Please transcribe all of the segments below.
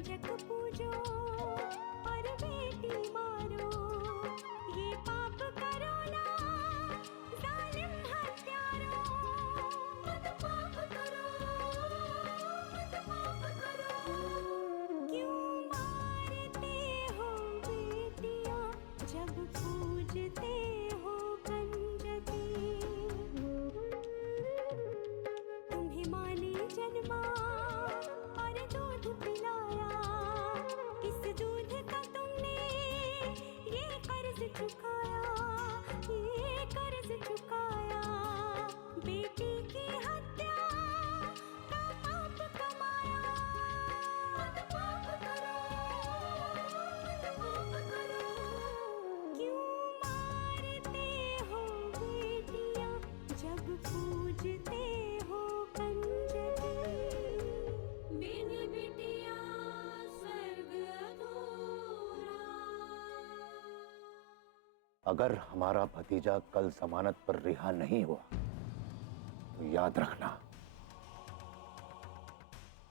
कंजक पूजो और बेटी मारो, ये पाप करो ना जालिम हत्यारो। मत पाप करो, मत पाप करो। क्यों मारते हो बेटियां जब पूजते हो कंजकी। तुम्हें माँ ने जन्मा और दूध पिलाया, इस दूध का तुमने ये कर्ज चुकाया, ये कर्ज चुकाया। बेटी की हत्या का पाप कमाया। मत पाप करो, मत पाप करो। क्यों मारते हो बेटियां जब पूजते हो कंजकी। बिन बिटिया स्वर्ग अधूरा। अगर हमारा भतीजा कल जमानत पर रिहा नहीं हुआ तो याद रखना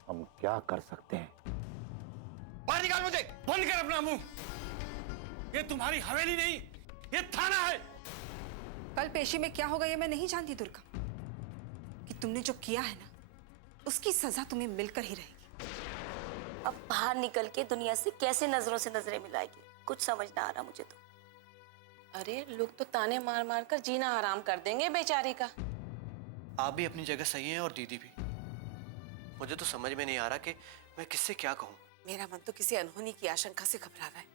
हम क्या कर सकते हैं। बाहर निकाल मुझे। बंद कर अपना मुंह। ये तुम्हारी हवेली नहीं, ये थाना है। कल पेशी में क्या होगा ये मैं नहीं जानती दुर्गा, कि तुमने जो किया है ना उसकी सजा तुम्हें मिलकर ही रहेगी। अब बाहर निकल के दुनिया से कैसे नजरों से नजरें मिलाएगी, कुछ समझ ना आ रहा मुझे तो। अरे लोग तो ताने मार मार कर जीना आराम कर देंगे बेचारी का। आप भी अपनी जगह सही हैं और दीदी भी। मुझे तो समझ में नहीं आ रहा कि मैं किससे क्या कहूँ। मेरा मन तो किसी अनहोनी की आशंका से घबरा रहा है।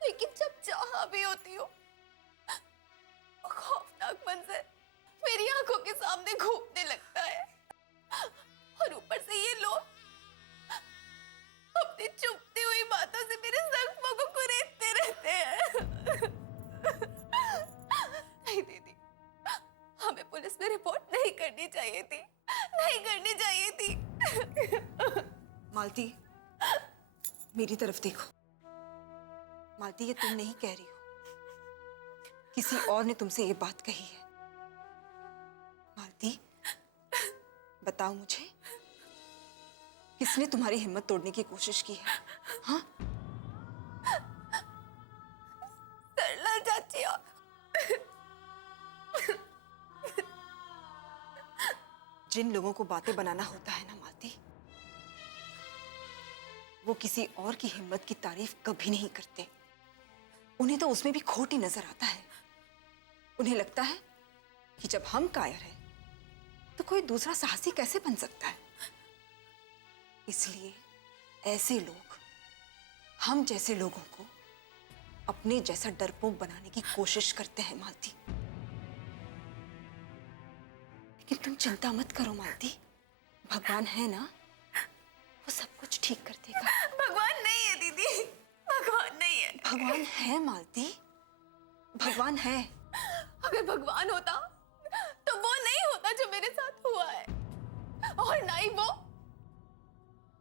लेकिन जब जहां भी होती हो वो खौफनाक मंजर मेरी आंखों के सामने घूमने लगता है। और ऊपर से ये लोग अपनी चुपती हुई बातों से मेरे जख्मों को कुरेदते रहते हैं। नहीं दीदी, हमें पुलिस में रिपोर्ट नहीं करनी चाहिए थी, नहीं करनी चाहिए थी। मालती, मेरी तरफ देखो। मालती, ये तुम नहीं कह रही हो, किसी और ने तुमसे ये बात कही है। मालती, बताओ मुझे, किसने तुम्हारी हिम्मत तोड़ने की कोशिश की है? हाँ? सरला चाची। जिन लोगों को बातें बनाना होता है ना मालती, वो किसी और की हिम्मत की तारीफ कभी नहीं करते। उन्हें तो उसमें भी खोट ही नजर आता है। उन्हें लगता है कि जब हम कायर हैं तो कोई दूसरा साहसी कैसे बन सकता है। इसलिए ऐसे लोग हम जैसे लोगों को अपने जैसा डरपोक बनाने की कोशिश करते हैं मालती। लेकिन तुम चिंता मत करो मालती, भगवान है ना, वो सब कुछ ठीक कर देगा। भगवान नहीं है दीदी, भगवान नहीं है। भगवान है मालती, भगवान है। अगर भगवान होता तो वो नहीं होता जो मेरे साथ हुआ है, और ना ही वो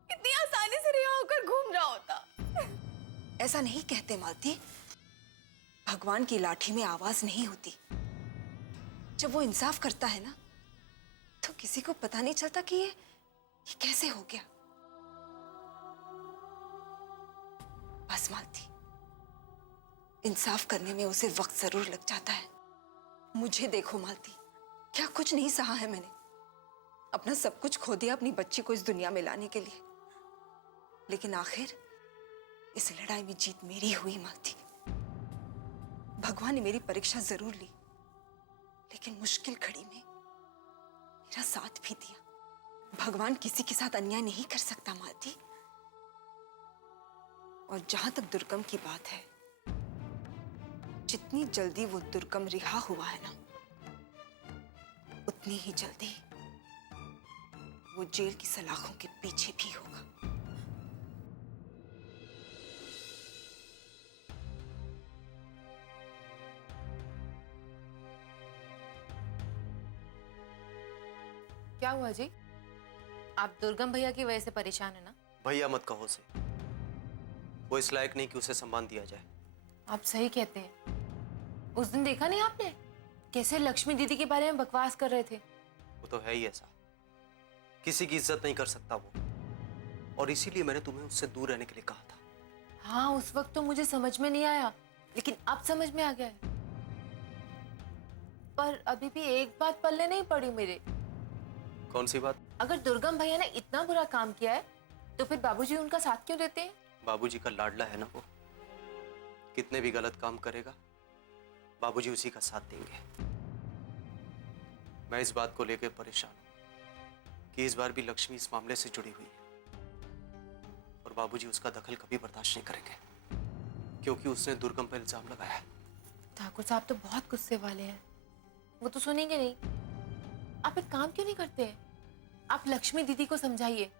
इतनी आसानी से रिहा होकर घूम रहा होता। ऐसा नहीं कहते मालती, भगवान की लाठी में आवाज नहीं होती। जब वो इंसाफ करता है ना तो किसी को पता नहीं चलता कि ये कैसे हो गया। बस मालती, इंसाफ करने में उसे वक्त जरूर लग जाता है। मुझे देखो मालती, क्या कुछ नहीं सहा है मैंने। अपना सब कुछ खो दिया अपनी बच्ची को इस दुनिया में लाने के लिए, लेकिन आखिर इस लड़ाई में जीत मेरी हुई मालती। भगवान ने मेरी परीक्षा जरूर ली, लेकिन मुश्किल घड़ी में मेरा साथ भी दिया। भगवान किसी के साथ अन्याय नहीं कर सकता मालती। और जहां तक दुर्गम की बात है, जितनी जल्दी वो दुर्गम रिहा हुआ है ना, उतनी ही जल्दी वो जेल की सलाखों के पीछे भी होगा। क्या हुआ जी? आप दुर्गम भैया की वजह से परेशान है ना? भैया मत कहो उसे, वो इस लायक नहीं कि उसे सम्मान दिया जाए। आप सही कहते हैं। उस दिन देखा नहीं आपने कैसे लक्ष्मी दीदी के बारे में बकवास कर रहे थे? वो तो है ही ऐसा किसी की इज्जत नहीं कर सकता वो, और इसीलिए मैंने तुम्हें उससे दूर रहने के लिए कहा था। हाँ, उस वक्त तो मुझे समझ में नहीं आया, लेकिन अब समझ में आ गया है। पर अभी भी एक बात पल्ले नहीं पड़ी मेरे। कौन सी बात? अगर दुर्गम भैया ने इतना बुरा काम किया है तो फिर बाबूजी उनका साथ क्यों देते हैं? बाबूजी का लाडला है ना वो, कितने भी गलत काम करेगा बाबूजी उसी का साथ देंगे। मैं इस बात को लेकर परेशान हूं कि इस बार भी लक्ष्मी इस मामले से जुड़ी हुई है और बाबूजी उसका दखल कभी बर्दाश्त नहीं करेंगे, क्योंकि उसने दुर्गम पर इल्जाम लगाया है। ठाकुर साहब तो बहुत गुस्से वाले हैं, वो तो सुनेंगे नहीं। आप एक काम क्यों नहीं करते हैं? आप लक्ष्मी दीदी को समझाइए,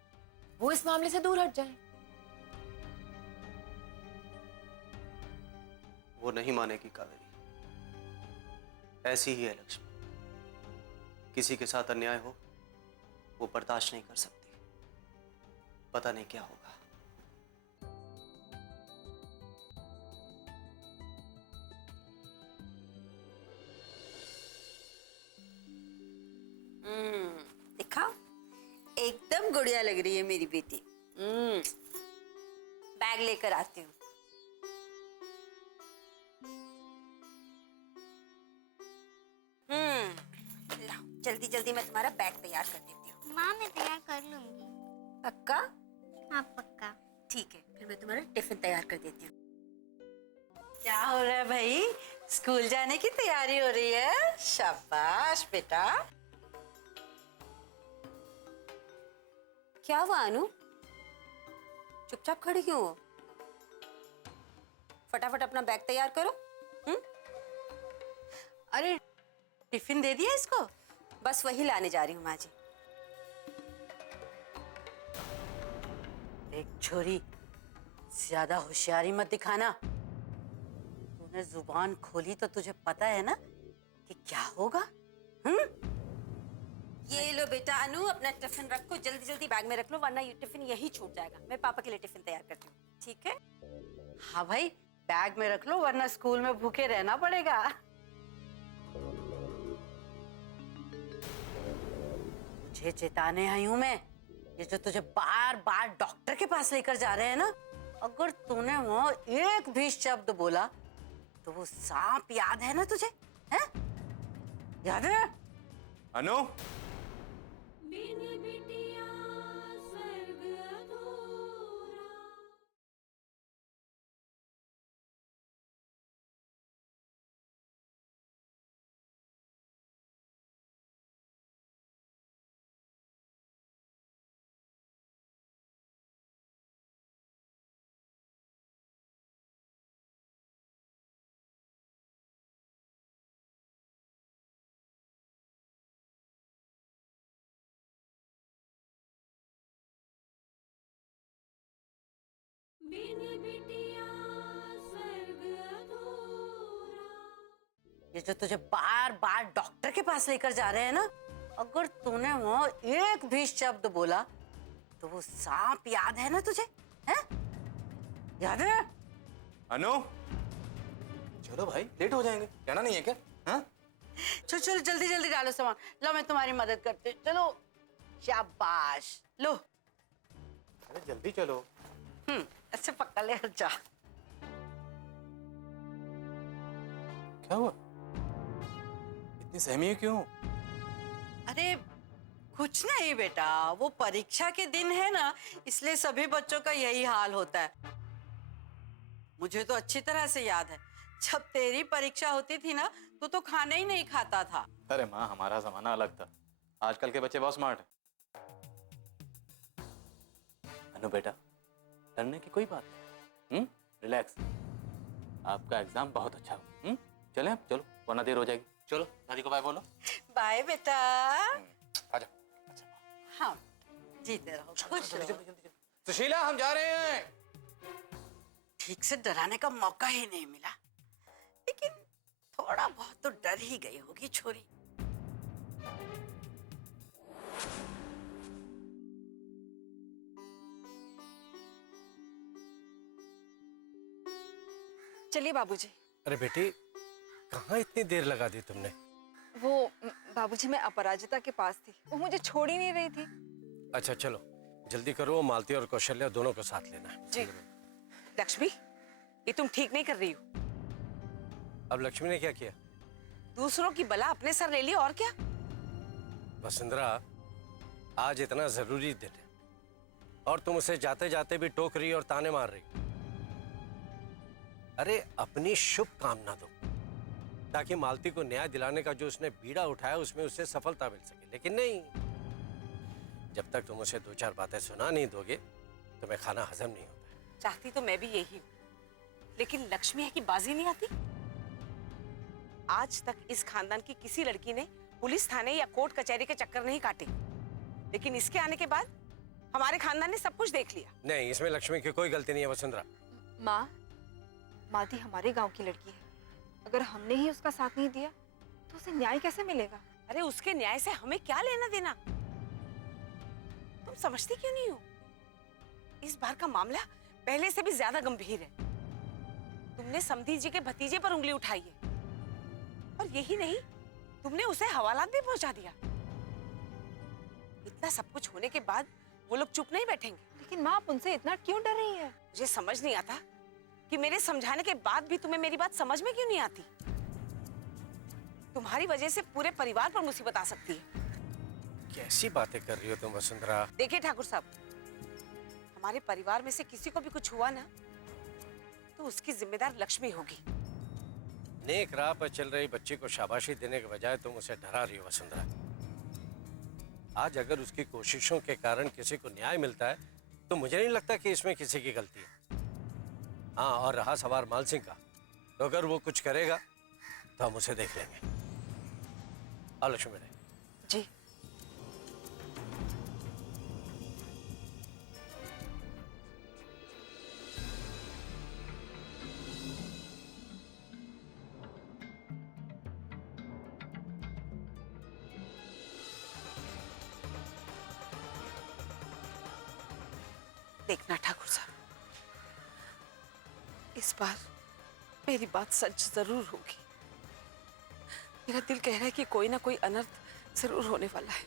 वो इस मामले से दूर हट जाए। वो नहीं मानेगी कावेरी, ऐसी ही है लक्ष्मी। किसी के साथ अन्याय हो वो बर्दाश्त नहीं कर सकती। पता नहीं क्या होगा। दिखा, एकदम गुड़िया लग रही है मेरी बेटी। बैग लेकर आती हूँ। जल्दी जल्दी मैं तुम्हारा बैग तैयार कर देती हूँ। माँ मैं तैयार कर लूंगी। पक्का? हाँ पक्का। ठीक है, फिर मैं तुम्हारा टिफिन तैयार कर देती हूँ। क्या हो रहा है भाई? स्कूल जाने की तैयारी हो रही है? शाबाश बेटा। क्या हुआ अनु? चुपचाप खड़ी क्यों हो? फटाफट अपना बैग तैयार करो। अरे टिफिन दे दिया इसको? बस वही लाने जा रही हूँ माँ जी। देख छोरी, ज्यादा होशियारी मत दिखाना। तूने जुबान खोली तो तुझे पता है ना कि क्या होगा। ये लो बेटा अनु, अपना टिफिन रखो, जल्दी जल्दी बैग में रख लो, वरना ये टिफिन यही छूट जाएगा। मैं पापा के लिए टिफिन तैयार करती हूँ, ठीक है? हाँ भाई, बैग में रख लो, वरना स्कूल में भूखे रहना पड़ेगा। तुझे चेताने आई हूँ मैं, ये जो तुझे बार बार डॉक्टर के पास लेकर जा रहे हैं ना, अगर तूने वहाँ एक भी शब्द बोला तो वो सांप याद है ना तुझे? है? याद है? अनु, ये जो तुझे बार बार डॉक्टर के पास लेकर जा रहे हैं ना, अगर तूने वहाँ एक भी शब्द बोला तो वो सांप याद है ना तुझे? है? याद है? अनु, चलो भाई, लेट हो जाएंगे, कहना नहीं है क्या? हाँ? चलो चलो जल्दी जल्दी डालो सामान। लो मैं तुम्हारी मदद करती हूँ, चलो। शाबाश, लो। अरे जल्दी चलो। ऐसे पकड़ ले जा। क्या हुआ? इतनी सहमी है क्यों? अरे कुछ नहीं बेटा, वो परीक्षा के दिन है ना, इसलिए सभी बच्चों का यही हाल होता है। मुझे तो अच्छी तरह से याद है, जब तेरी परीक्षा होती थी ना, तो खाना ही नहीं खाता था। अरे माँ, हमारा जमाना अलग था, आजकल के बच्चे बहुत स्मार्ट हैं। अनु बेटा, डरने की कोई बात नहीं। रिलैक्स, आपका एग्जाम बहुत अच्छा हो। चलें अब, चलो, वरना देर हो जाएगी। चलो, दादी को बाय बोलो। बाय बेटा। आजा। अच्छा। हाँ, जीते रहो, खुश रहो। सुशीला, हम जा रहे हैं। ठीक से डराने का मौका ही नहीं मिला, लेकिन थोड़ा बहुत तो डर ही गई होगी छोरी। चलिए बाबूजी। अरे बेटी, कहाँ इतनी देर लगा दी तुमने? वो बाबूजी, मैं अपराजिता के पास थी, वो मुझे छोड़ ही नहीं रही थी। अच्छा चलो जल्दी करो, मालती और कौशल्या दोनों को साथ लेना है। जी। लक्ष्मी, ये तुम ठीक नहीं कर रही हो। अब लक्ष्मी ने क्या किया? दूसरों की बला अपने सर ले ली, और क्या। वसुंधरा, आज इतना जरूरी दिन है और तुम उसे जाते जाते भी टोक रही और ताने मार रही। अरे अपनी शुभ कामना दो ताकि मालती को न्याय दिलाने का जो उसने बीड़ा उठाया उसमें उसे सफलता मिल सके, लेकिन नहीं, जब तक तुम उसे 2-4 बातें सुना नहीं दोगे तुम्हें खाना हजम नहीं होता। चाहती तो मैं भी यही हूँ, लेकिन लक्ष्मी है कि बाजी नहीं आती। आज तक इस खानदान की किसी लड़की ने पुलिस थाने या कोर्ट कचहरी के चक्कर नहीं काटे, लेकिन इसके आने के बाद हमारे खानदान ने सब कुछ देख लिया। नहीं, इसमें लक्ष्मी की कोई गलती नहीं है वसुंधरा। माँ, मालती हमारे गांव की लड़की है, अगर हमने ही उसका साथ नहीं दिया तो उसे न्याय कैसे मिलेगा? अरे उसके न्याय से हमें क्या लेना देना? तुम समझती क्यों नहीं हो? इस बार का मामला पहले से भी ज्यादा गंभीर है। तुमने समधी जी के भतीजे पर उंगली उठाई है, और यही नहीं, तुमने उसे हवालात भी पहुंचा दिया। इतना सब कुछ होने के बाद वो लोग चुप नहीं बैठेंगे। लेकिन माँ, आप उनसे इतना क्यों डर रही है? मुझे समझ नहीं आता कि मेरे समझाने के बाद भी तुम्हें मेरी बात समझ में क्यों नहीं आती। तुम्हारी वजह से पूरे परिवार पर मुसीबत आ सकती है। कैसी बातें कर रही हो तुम वसुंधरा? देखिए ठाकुर साहब, हमारे परिवार में से किसी को भी कुछ हुआ ना तो उसकी जिम्मेदार लक्ष्मी होगी। नेक राह पर चल रही बच्ची को शाबाशी देने के बजाय तुम उसे डरा रही हो वसुंधरा। आज अगर उसकी कोशिशों के कारण किसी को न्याय मिलता है तो मुझे नहीं लगता कि इसमें किसी की गलती है। हाँ, और रहा सवाल माल सिंह का, तो अगर वो कुछ करेगा तो हम उसे देख लेंगे। आओ लक्ष्मी बेटे। जी। देखना ठाकुर साहब, इस बार मेरी बात सच जरूर होगी। मेरा दिल कह रहा है कि कोई ना कोई अनर्थ जरूर होने वाला है।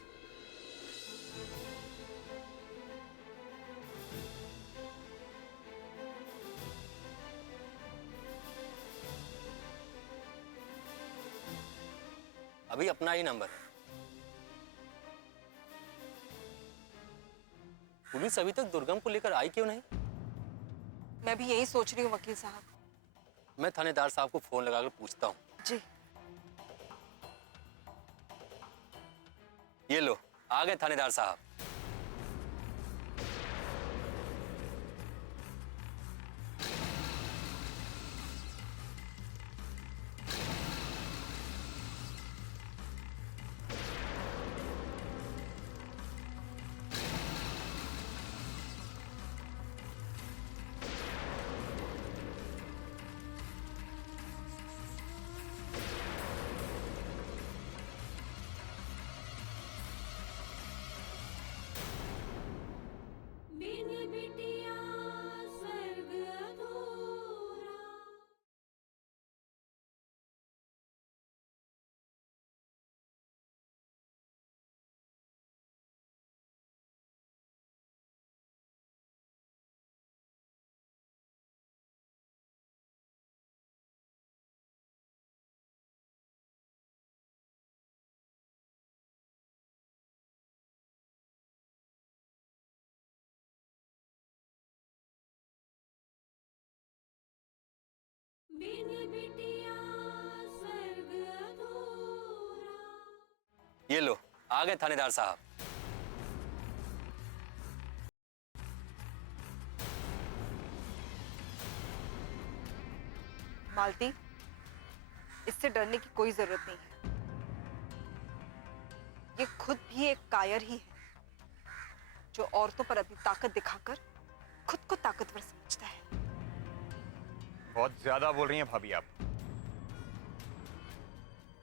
अभी अपना ही नंबर है। पुलिस अभी तक दुर्गम को लेकर आई क्यों नहीं? मैं भी यही सोच रही हूँ वकील साहब। मैं थानेदार साहब को फोन लगाकर पूछता हूँ। जी। ये लो, आ गए थानेदार साहब। ये लो, आ गए थानेदार साहब। मालती, इससे डरने की कोई जरूरत नहीं है। ये खुद भी एक कायर ही है जो औरतों पर अपनी ताकत दिखाकर खुद को ताकतवर समझता है। बहुत ज्यादा बोल रही हैं भाभी आप।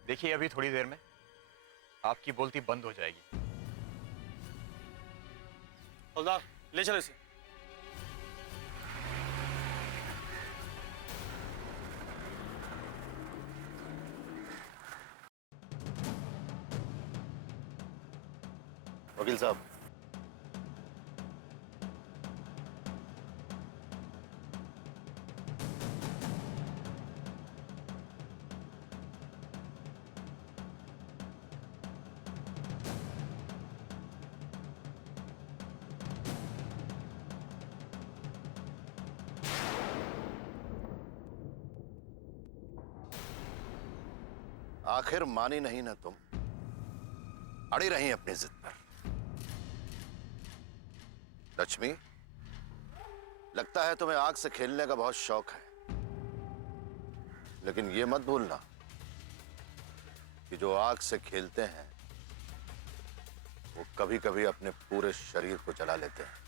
देखिए अभी थोड़ी देर में आपकी बोलती बंद हो जाएगी। हवलदार, ले चलो इसे। वकील साहब, आखिर मानी नहीं ना तुम, अड़ी रही अपनी जिद पर। लक्ष्मी, लगता है तुम्हें आग से खेलने का बहुत शौक है, लेकिन ये मत भूलना कि जो आग से खेलते हैं वो कभी कभी अपने पूरे शरीर को जला लेते हैं।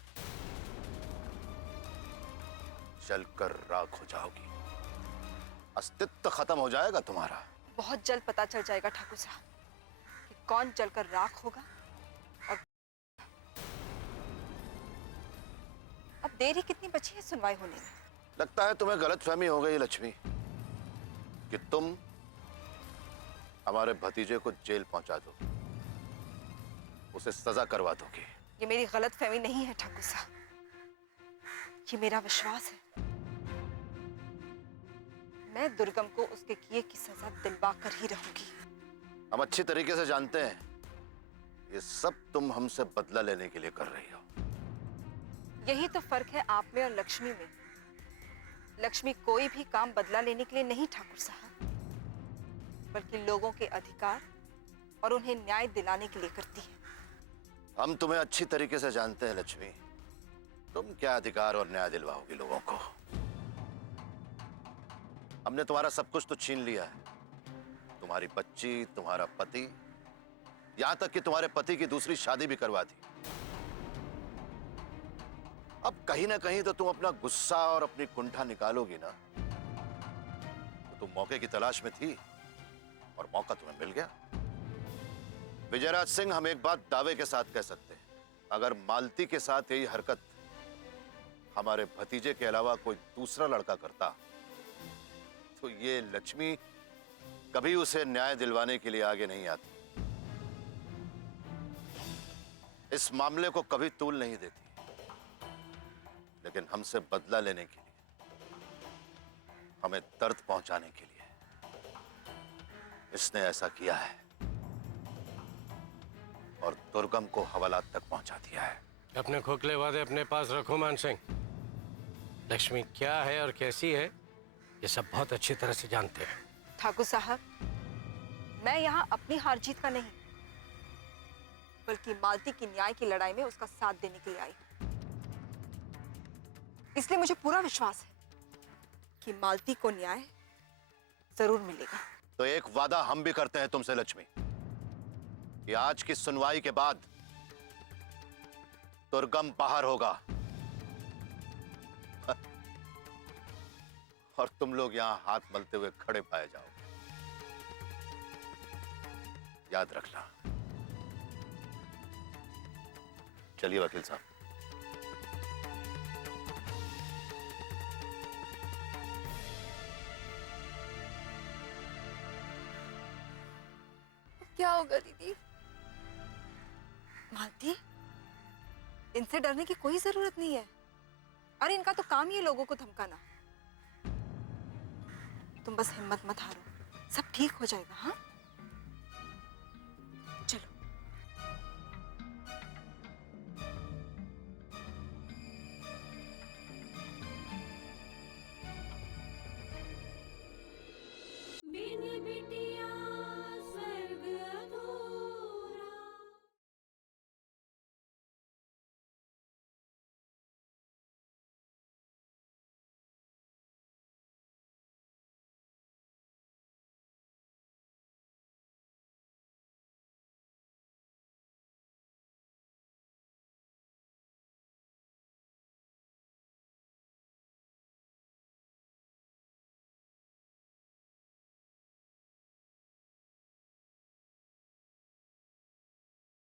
जलकर राख हो जाओगी, अस्तित्व खत्म हो जाएगा तुम्हारा। बहुत जल्द पता चल जाएगा ठाकुर साहब कि कौन जलकर राख होगा और अब देरी कितनी बची है सुनवाई होने में। लगता है तुम्हें गलतफहमी हो गई लक्ष्मी कि तुम हमारे भतीजे को जेल पहुंचा दो, उसे सजा करवा दोगे। ये मेरी गलतफहमी नहीं है ठाकुर साहब, ये मेरा विश्वास है। मैं दुर्गम को उसके किए की सजा दिलवा कर ही रहूंगी। हम अच्छी तरीके से जानते हैं ये सब तुम हमसे बदला लेने के लिए कर रही हो। यही तो फर्क है आप में और लक्ष्मी में। लक्ष्मी कोई भी काम बदला लेने के लिए नहीं ठाकुर साहब, बल्कि लोगों के अधिकार और उन्हें न्याय दिलाने के लिए करती है। हम तुम्हें अच्छी तरीके से जानते हैं लक्ष्मी, तुम क्या अधिकार और न्याय दिलवाओगी लोगों को। हमने तुम्हारा सब कुछ तो छीन लिया है, तुम्हारी बच्ची, तुम्हारा पति, यहां तक कि तुम्हारे पति की दूसरी शादी भी करवा दी। अब कहीं ना कहीं तो तुम अपना गुस्सा और अपनी कुंठा निकालोगी ना। तो तुम मौके की तलाश में थी और मौका तुम्हें मिल गया। विजयराज सिंह, हम एक बात दावे के साथ कह सकते हैं, अगर मालती के साथ यही हरकत हमारे भतीजे के अलावा कोई दूसरा लड़का करता तो ये लक्ष्मी कभी उसे न्याय दिलवाने के लिए आगे नहीं आती, इस मामले को कभी तूल नहीं देती। लेकिन हमसे बदला लेने के लिए, हमें दर्द पहुंचाने के लिए इसने ऐसा किया है और दुर्गम को हवालात तक पहुंचा दिया है। अपने खोखले वादे अपने पास रखो मान सिंह। लक्ष्मी क्या है और कैसी है ये सब बहुत अच्छी तरह से जानते हैं। ठाकुर साहब, मैं यहाँ अपनी हार जीत का नहीं, बल्कि मालती की न्याय की लड़ाई में उसका साथ देने के लिए आई। इसलिए मुझे पूरा विश्वास है कि मालती को न्याय जरूर मिलेगा। तो एक वादा हम भी करते हैं तुमसे लक्ष्मी कि आज की सुनवाई के बाद दुर्गम बाहर होगा और तुम लोग यहां हाथ मलते हुए खड़े पाए जाओगे। याद रखना। चलिए वकील साहब। क्या होगा दीदी? मालती, इनसे डरने की कोई जरूरत नहीं है। अरे इनका तो काम ही है लोगों को धमकाना। तुम बस हिम्मत मत हारो, सब ठीक हो जाएगा। हाँ, चलो।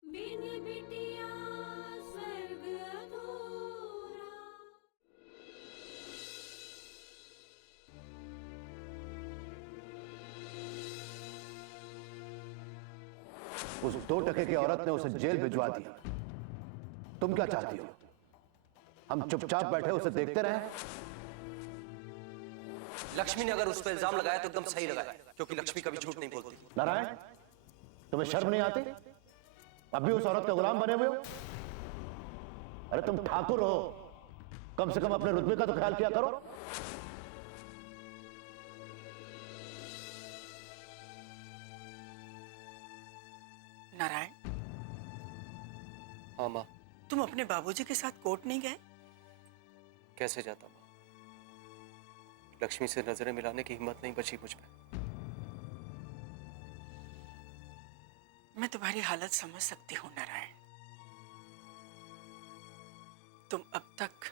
बिन बिटिया स्वर्ग अधूरा। उस 2 टके की औरत ने उसे जेल भिजवा दिया। तुम क्या चाहती हो? हम चुपचाप बैठे उसे देखते रहें? लक्ष्मी ने अगर उस पर इल्जाम लगाया तो एकदम सही लगाया, क्योंकि लक्ष्मी कभी झूठ नहीं बोलती। नारायण, तुम्हें शर्म नहीं आती? अब भी उस औरत के गुलाम बने हुए हो? अरे तुम ठाकुर हो, कम से कम अपने रुतबे का तो ख्याल किया करो। हाँ माँ। तुम अपने बाबूजी के साथ कोर्ट नहीं गए? कैसे जाता माँ? लक्ष्मी से नजरें मिलाने की हिम्मत नहीं बची मुझ में। मैं तुम्हारी हालत समझ सकती हूँ नारायण। तुम अब तक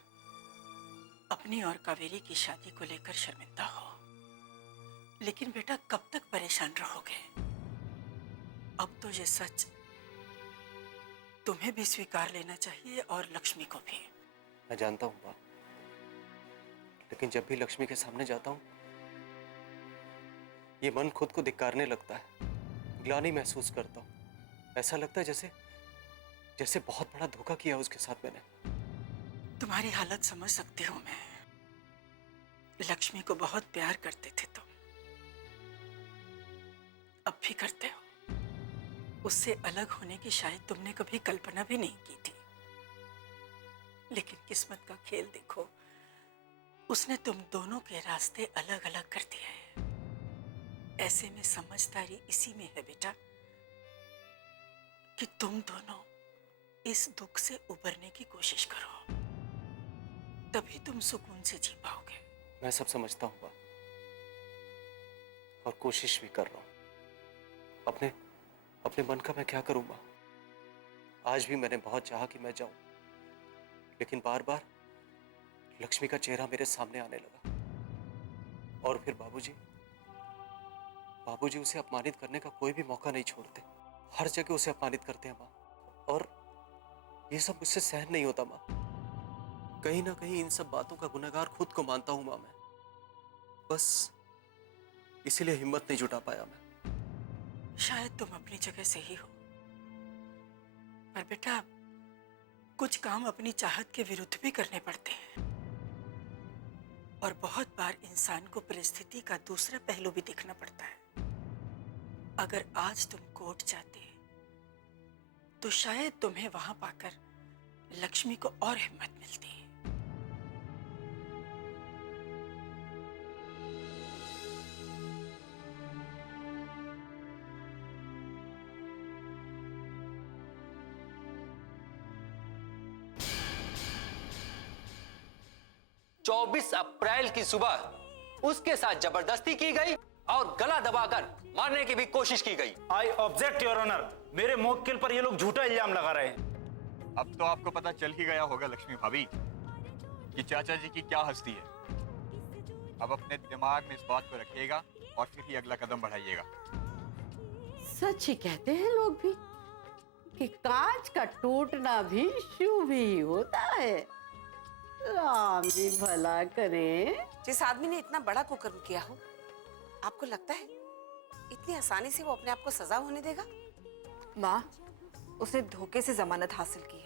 अपनी और कावेरी की शादी को लेकर शर्मिंदा हो, लेकिन बेटा कब तक परेशान रहोगे? अब तो ये सच तुम्हें भी स्वीकार लेना चाहिए और लक्ष्मी को भी। मैं जानता हूँ माँ, लेकिन जब भी लक्ष्मी के सामने जाता हूँ ये मन खुद को धिक्कारने लगता है, ग्लानि महसूस करता हूँ। ऐसा लगता है जैसे जैसे बहुत बड़ा धोखा किया उसके साथ मैंने। तुम्हारी हालत समझ सकती हूँ मैं। लक्ष्मी को बहुत प्यार करते थे तुम, अब भी करते हो। उससे अलग होने की शायद तुमने कभी कल्पना भी नहीं की थी, लेकिन किस्मत का खेल देखो, उसने तुम दोनों के रास्ते अलग अलग कर दिए हैं। ऐसे में समझदारी इसी में है बेटा कि तुम दोनों इस दुख से उबरने की कोशिश करो, तभी तुम सुकून से जी पाओगे। मैं सब समझता हूँ माँ, और कोशिश भी कर रहा हूँ। अपने मन का मैं क्या करूँ माँ? आज भी मैंने बहुत चाहा कि मैं जाऊं, लेकिन बार बार लक्ष्मी का चेहरा मेरे सामने आने लगा। और फिर बाबूजी उसे अपमानित करने का कोई भी मौका नहीं छोड़ते। हर जगह उसे अपमानित करते हैं माँ, और ये सब मुझसे सहन नहीं होता माँ। कहीं ना कहीं इन सब बातों का गुनहगार खुद को मानता हूं माँ मैं। बस इसीलिए हिम्मत नहीं जुटा पाया मैं। शायद तुम अपनी जगह सही हो, पर बेटा कुछ काम अपनी चाहत के विरुद्ध भी करने पड़ते हैं, और बहुत बार इंसान को परिस्थिति का दूसरा पहलू भी देखना पड़ता है। अगर आज तुम कोर्ट जाते तो शायद तुम्हें वहां पाकर लक्ष्मी को और हिम्मत मिलती। 24 अप्रैल की सुबह उसके साथ जबरदस्ती की गई और गला दबाकर मारने की भी कोशिश की गई। I object your honour. मेरे मुवक्किल पर ये लोग झूठा इल्जाम लगा रहे हैं। अब तो आपको पता चल ही गया होगा लक्ष्मी भाभी कि चाचा जी की क्या हस्ती है। अब अपने दिमाग में इस बात को रखिएगा और फिर ही अगला कदम बढ़ाइएगा। सच ही कहते हैं लोग भी कि कांच का टूटना भी शुभ ही होता है। राम जी भला करे। जिस आदमी ने इतना बड़ा कुकर्म किया हो, आपको लगता है इतनी आसानी से वो अपने आप को सजा होने देगा? माँ, उसने धोखे से जमानत हासिल की है।